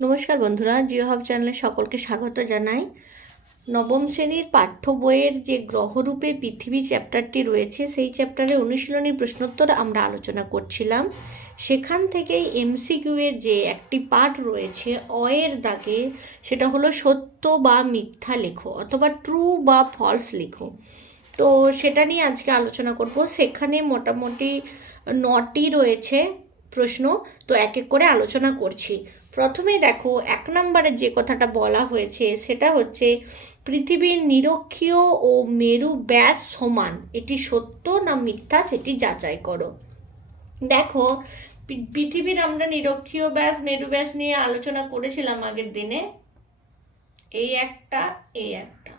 নমস্কার বন্ধুরা জিও হাব চ্যানেলে সকলকে স্বাগত জানাই। নবম শ্রেণির পাঠ্য বইয়ের যে গ্রহরূপে পৃথিবী চ্যাপ্টারটি রয়েছে, সেই চ্যাপ্টারে অনুশীলনী প্রশ্নোত্তর আমরা আলোচনা করছিলাম। সেখান থেকেই এমসিকিউ এর যে একটি পাঠ রয়েছে অয়ের দাগে সেটা হলো সত্য বা মিথ্যা লেখো, অথবা ট্রু বা ফলস লেখো। তো সেটা নিয়ে আজকে আলোচনা করব। সেখানে মোটামুটি নটি রয়েছে প্রশ্ন, তো এক এক করে আলোচনা করছি। প্রথমেই দেখো, এক নম্বরে যে কথাটা বলা হয়েছে সেটা হচ্ছে, পৃথিবীর নিরক্ষীয় ও মেরু ব্যাস সমান। এটি সত্য না মিথ্যা সেটি যাচাই করো। দেখো পৃথিবীর আমরা নিরক্ষীয় ব্যাস, মেরু ব্যাস নিয়ে আলোচনা করেছিলাম আগের দিনে। এই একটা এই একটা।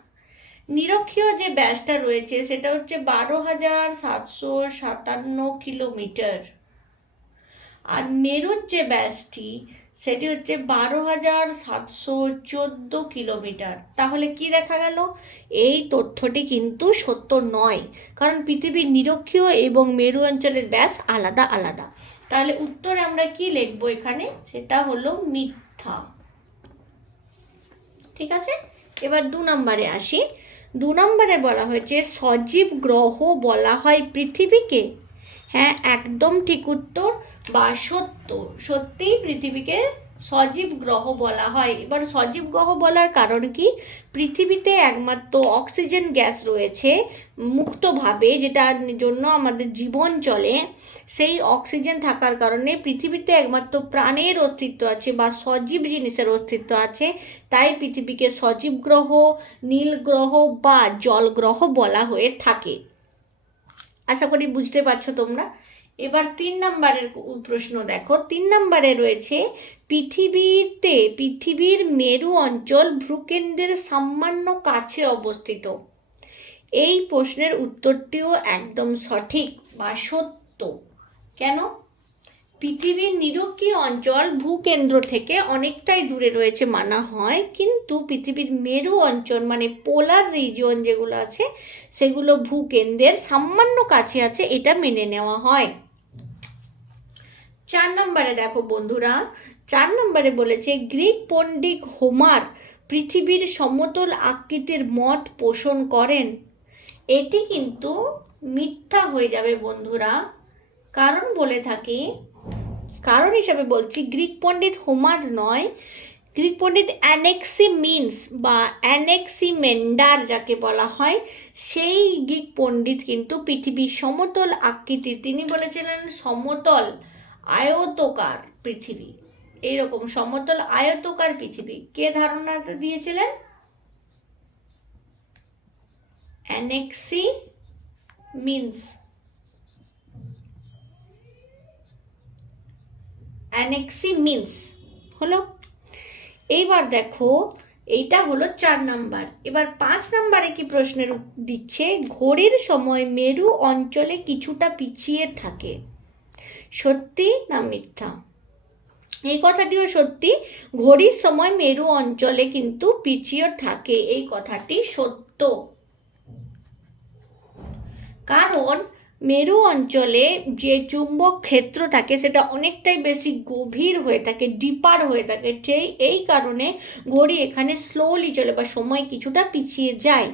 নিরক্ষীয় যে ব্যাসটা রয়েছে সেটা হচ্ছে বারো হাজার সাতশো সাতান্ন কিলোমিটার। আর মেরুর যে ব্যাসটি সেটি হচ্ছে বারো হাজার সাতশো চোদ্দ কিলোমিটার। তাহলে কি দেখা গেল? এই তথ্যটি কিন্তু সত্য নয়, কারণ পৃথিবীর নিরক্ষীয় এবং মেরু অঞ্চলের ব্যাস আলাদা আলাদা। তাহলে উত্তরে আমরা কি লিখব এখানে? সেটা হলো মিথ্যা। ঠিক আছে? এবার দু নম্বরে আসি। দু নম্বরে বলা হয়েছে, সজীব গ্রহ বলা হয় পৃথিবীকে। হ্যাঁ একদম ঠিক উত্তর বা সত্য সত্যিই পৃথিবীকে সজীব গ্রহ বলা হয়। এবার সজীব গ্রহ বলার কারণ কি? পৃথিবীতে একমাত্র অক্সিজেন গ্যাস রয়েছে মুক্তভাবে যেটার জন্য আমাদের জীবন চলে। সেই অক্সিজেন থাকার কারণে পৃথিবীতে একমাত্র প্রাণের অস্তিত্ব আছে বা সজীব জিনিসের অস্তিত্ব আছে। তাই পৃথিবীকে সজীব গ্রহ, নীল গ্রহ বা জল গ্রহ বলা হয়ে থাকে। আশা করি বুঝতে পারছ তোমরা। এবার তিন নম্বরের প্রশ্ন দেখো। তিন নম্বরে রয়েছে, পৃথিবীতে, পৃথিবীর মেরু অঞ্চল ভ্রুকেন্দ্রের সামান্য কাছে অবস্থিত। এই প্রশ্নের উত্তরটিও একদম সঠিক বা সত্য। কেন? পৃথিবীর নিরক্ষীয় অঞ্চল ভূকেন্দ্র থেকে অনেকটাই দূরে রয়েছে মানা হয়, কিন্তু পৃথিবীর মেরু অঞ্চল মানে পোলার রিজিয়ন যেগুলো আছে, সেগুলো ভূকেন্দ্রের সামান্য কাছে আছে, এটা মেনে নেওয়া হয়। চার নম্বরে দেখো বন্ধুরা, চার নম্বরে বলেছে, গ্রিক পণ্ডিত হোমার পৃথিবীর সমতল আকৃতির মত পোষণ করেন। এটি কিন্তু মিথ্যা হয়ে যাবে বন্ধুরা, কারণ বলে থাকি কারণ হিসাবে বলছি গ্রিক পণ্ডিত হোমার নয়, গ্রিক পণ্ডিত অ্যানেক্সি মিন্স বা অ্যানেক্সিমেন্ডার যাকে বলা হয়, সেই গ্রিক পণ্ডিত কিন্তু পৃথিবীর সমতল আকৃতি, তিনি বলেছিলেন সমতল আয়তকার পৃথিবী। এইরকম সমতল আয়তকার পৃথিবী। কে ধারণাটা দিয়েছিলেন? অ্যানেক্সি মিন্স অ্যানেক্সি মিন্স হলো। এইবার দেখো, এইটা হলো চার নাম্বার। এবার পাঁচ নাম্বারে কি প্রশ্নের দিচ্ছে? ঘড়ির সময় মেরু অঞ্চলে কিছুটা পিছিয়ে থাকে। সত্যি না মিথ্যা? এই কথাটিও সত্যি। ঘড়ির সময় মেরু অঞ্চলে কিন্তু পিছিয়ে থাকে, এই কথাটি সত্য। কারণ মেরু অঞ্চলে যে চুম্বক ক্ষেত্র থাকে, সেটা অনেকটাই বেশি গভীর হয়ে থাকে ডিপার হয়ে থাকে। সেই, এই কারণে ঘড়ি এখানে স্লোলি চলে বা সময় কিছুটা পিছিয়ে যায়।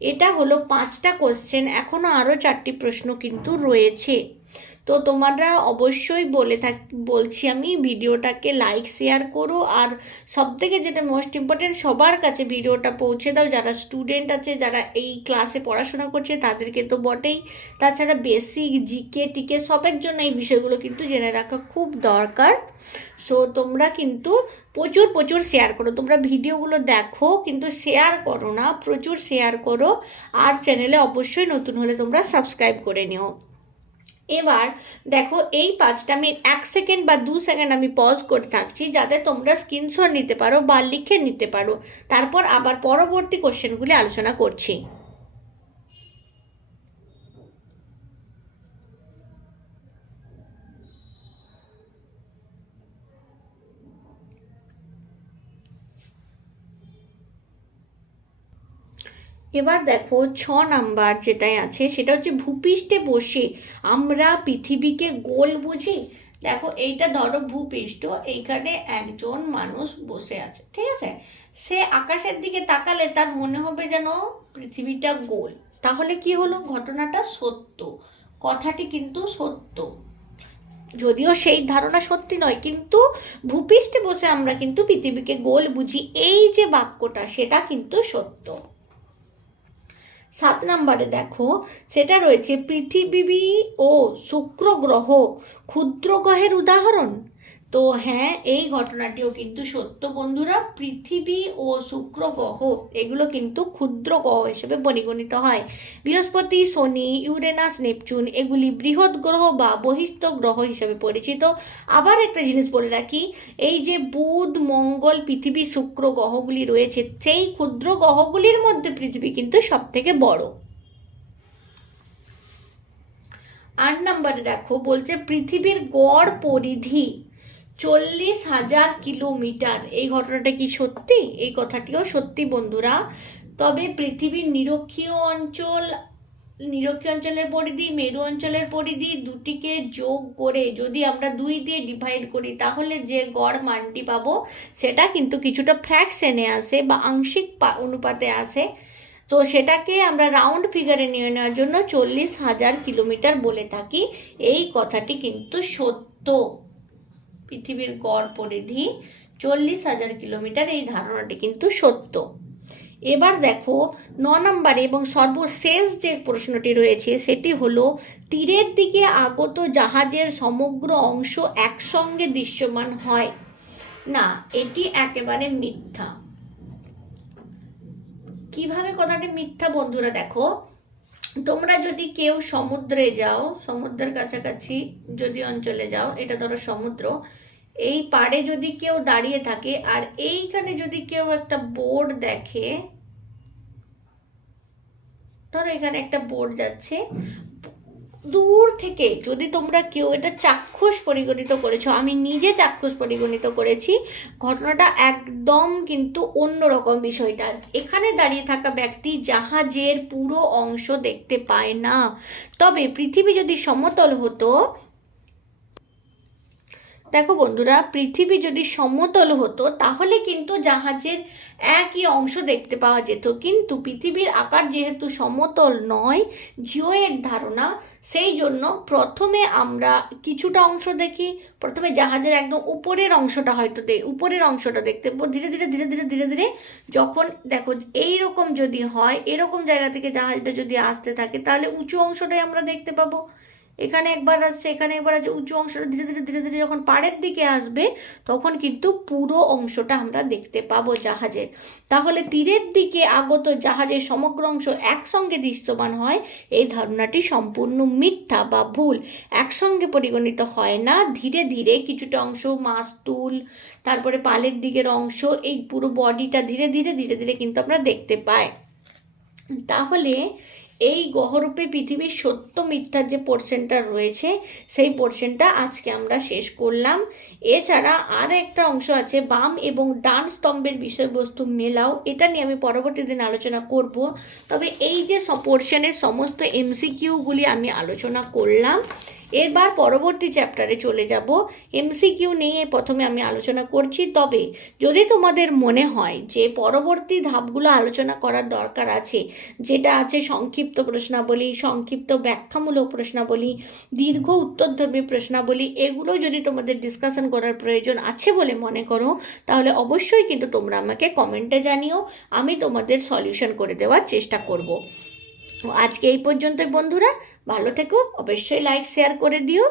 এটা হলো পাঁচটা কোশ্চেন এখনও আরও চারটি প্রশ্ন কিন্তু রয়েছে। তো তোমরা অবশ্যই বলে থাক, বলছি আমি ভিডিওটাকে লাইক শেয়ার করো। আর সবথেকে যেটা মোস্ট ইম্পর্টেন্ট সবার কাছে ভিডিওটা পৌঁছে দাও। যারা স্টুডেন্ট আছে, যারা এই ক্লাসে পড়াশোনা করছে, তাদেরকে তো বটেই। তাছাড়া বেসিক জিকে টিকে সবের জন্য এই বিষয়গুলো কিন্তু জেনে রাখা খুব দরকার। সো তোমরা কিন্তু প্রচুর প্রচুর শেয়ার করো। তোমরা ভিডিওগুলো দেখো, কিন্তু শেয়ার করো না। প্রচুর শেয়ার করো। আর চ্যানেলে অবশ্যই নতুন হলে তোমরা সাবস্ক্রাইব করে নিও। এবার দেখো এই পাঁচটা আমি এক সেকেন্ড বা দু সেকেন্ড আমি পজ করে থাকছি যাতে তোমরা স্ক্রিনশট নিতে পারো বা লিখে নিতে পারো। তারপর আবার পরবর্তী কোশ্চেনগুলি আলোচনা করছি। এবার দেখো ছ নাম্বার যেটাই আছে, সেটা হচ্ছে ভূপৃষ্ঠে বসে আমরা পৃথিবীকে গোল বুঝি? দেখো এইটা ধরো ভূপৃষ্ঠ, এইখানে একজন মানুষ বসে আছে, ঠিক আছে? সে আকাশের দিকে তাকালে তার মনে হবে যেন পৃথিবীটা গোল। তাহলে কি হলো? ঘটনাটা সত্য। কথাটি কিন্তু সত্য। যদিও সেই ধারণা সত্যি নয়, কিন্তু ভূপৃষ্ঠে বসে আমরা কিন্তু পৃথিবীকে গোল বুঝি। এই যে বাক্যটা, সেটা কিন্তু সত্য। সাত নাম্বারে দেখো সেটা রয়েছে পৃথিবী ও শুক্র গ্রহ। ক্ষুদ্র গ্রহের উদাহরণ। তো হ্যাঁ এই ঘটনাটিও কিন্তু সত্য বন্ধুরা। পৃথিবী ও শুক্র গ্রহ এগুলো কিন্তু ক্ষুদ্র গ্রহ হিসেবে পরিগণিত হয়। বৃহস্পতি, শনি, ইউরেনাস, নেপচুন, এগুলি বৃহৎ গ্রহ বা বহিষ্ঠ গ্রহ হিসেবে পরিচিত। আবার একটা জিনিস বলে রাখি, এই যে বুধ, মঙ্গল, পৃথিবী, শুক্র গ্রহগুলি রয়েছে, সেই ক্ষুদ্র গ্রহগুলির মধ্যে পৃথিবী কিন্তু সব থেকে বড়। আট নম্বরে দেখো, বলছে পৃথিবীর গড় পরিধি চল্লিশ হাজার কিলোমিটার। এই ঘটনাটা কি সত্যি? এই কথাটিও সত্যি, বন্ধুরা। তবে পৃথিবীর নিরক্ষীয় অঞ্চল, নিরক্ষীয় অঞ্চলের পরিধি, মেরু অঞ্চলের পরিধি দুটিকে যোগ করে যদি আমরা দুই দিয়ে ডিভাইড করি, তাহলে যে গড় মানটি পাবো, সেটা কিন্তু কিছুটা ফ্র্যাকশনে আসে বা আংশিক অনুপাতে আসে তো সেটাকে আমরা রাউন্ড ফিগারে নিয়ে নেওয়ার জন্য চল্লিশ হাজার কিলোমিটার বলে থাকি। এই কথাটি কিন্তু সত্য। পৃথিবীর গড় পরিধি চল্লিশ হাজার কিলোমিটার, এই ধারণাটি কিন্তু সত্য। এবার দেখো, ন নম্বরে এবং সর্বশেষ যে প্রশ্নটি রয়েছে, সেটি হলো, তীরের দিকে আগত জাহাজের সমগ্র অংশ একসঙ্গে দৃশ্যমান হয়। না, এটি একেবারে মিথ্যা। কীভাবে কথাটি মিথ্যা বন্ধুরা দেখো তোমরা যদি কেউ সমুদ্রে যাও, সমুদ্রের কাছাকাছি যদি অঞ্চলে যাও, এটা ধরো সমুদ্র, এই পাড়ে যদি কেউ দাঁড়িয়ে থাকে আর এইখানে যদি কেউ একটা বোর্ড দেখে, ধরো এখানে একটা বোর্ড যাচ্ছে দূর থেকে যদি তোমরা কেউ এটা চাক্ষুষ পরিগণিত করেছ, আমি নিজে চাক্ষুষ পরিগণিত করেছি, ঘটনাটা একদম কিন্তু অন্যরকম বিষয়টা। এখানে দাঁড়িয়ে থাকা ব্যক্তি জাহাজের পুরো অংশ দেখতে পায় না। তবে পৃথিবী যদি সমতল হতো দেখো বন্ধুরা, পৃথিবী যদি সমতল হতো, তাহলে কিন্তু জাহাজের একই অংশ দেখতে পাওয়া যেত। কিন্তু পৃথিবীর আকার যেহেতু সমতল নয়, জিওয়ের ধারণা, সেই জন্য প্রথমে আমরা কিছুটা অংশ দেখি, প্রথমে জাহাজের একদম উপরের অংশটা হয়তো দে, উপরের অংশটা দেখতে ধীরে ধীরে ধীরে ধীরে ধীরে ধীরে যখন দেখো এই রকম যদি হয়, এরকম জায়গা থেকে জাহাজটা যদি আসতে থাকে, তাহলে উঁচু অংশটাই আমরা দেখতে পাবো। এখানে একবার আসছে, এখানে একবার আছে উঁচু অংশটা ধীরে ধীরে ধীরে ধীরে যখন পাড়ের দিকে আসবে, তখন কিন্তু পুরো অংশটা আমরা দেখতে পাবো জাহাজের। তাহলে তীরের দিকে আগত জাহাজের সমগ্র অংশ একসঙ্গে দৃশ্যমান হয়, এই ধারণাটি সম্পূর্ণ মিথ্যা বা ভুল। একসঙ্গে পরিগণিত হয় না, ধীরে ধীরে কিছুটা অংশ মাস্তুল তারপরে পালের দিকের অংশ, এই পুরো বডিটা ধীরে ধীরে ধীরে ধীরে কিন্তু আমরা দেখতে পাই। তাহলে এই গহরূপে পৃথিবীর সত্য মিথ্যার যে পোর্শনটা রয়েছে, সেই পোর্শনটা আজকে আমরা শেষ করলাম। এছাড়া আর একটা অংশ আছে, বাম এবং ডান স্তম্ভের বিষয়বস্তু মেলাও। এটা নিয়ে আমি পরবর্তী দিন আলোচনা করব। তবে এই যে পোর্শনের সমস্ত এমসিকিউগুলি আমি আলোচনা করলাম এরবার পরবর্তী চ্যাপ্টারে চলে যাব। এমসিকিউ নিয়ে প্রথমে আমি আলোচনা করছি। তবে যদি তোমাদের মনে হয় যে পরবর্তী ধাপগুলো আলোচনা করার দরকার আছে, যেটা আছে সংক্ষিপ্ত প্রশ্নাবলী, সংক্ষিপ্ত ব্যাখ্যামূলক প্রশ্নাবলী, দীর্ঘ উত্তরধর্মী প্রশ্নাবলী, এগুলো যদি তোমাদের ডিসকাশন করার প্রয়োজন আছে বলে মনে করো, তাহলে অবশ্যই কিন্তু তোমরা আমাকে কমেন্টে জানিও। আমি তোমাদের সলিউশন করে দেওয়ার চেষ্টা করব। আজকে এই পর্যন্তই বন্ধুরা। ভালো থেকো অবশ্যই লাইক শেয়ার করে দিও।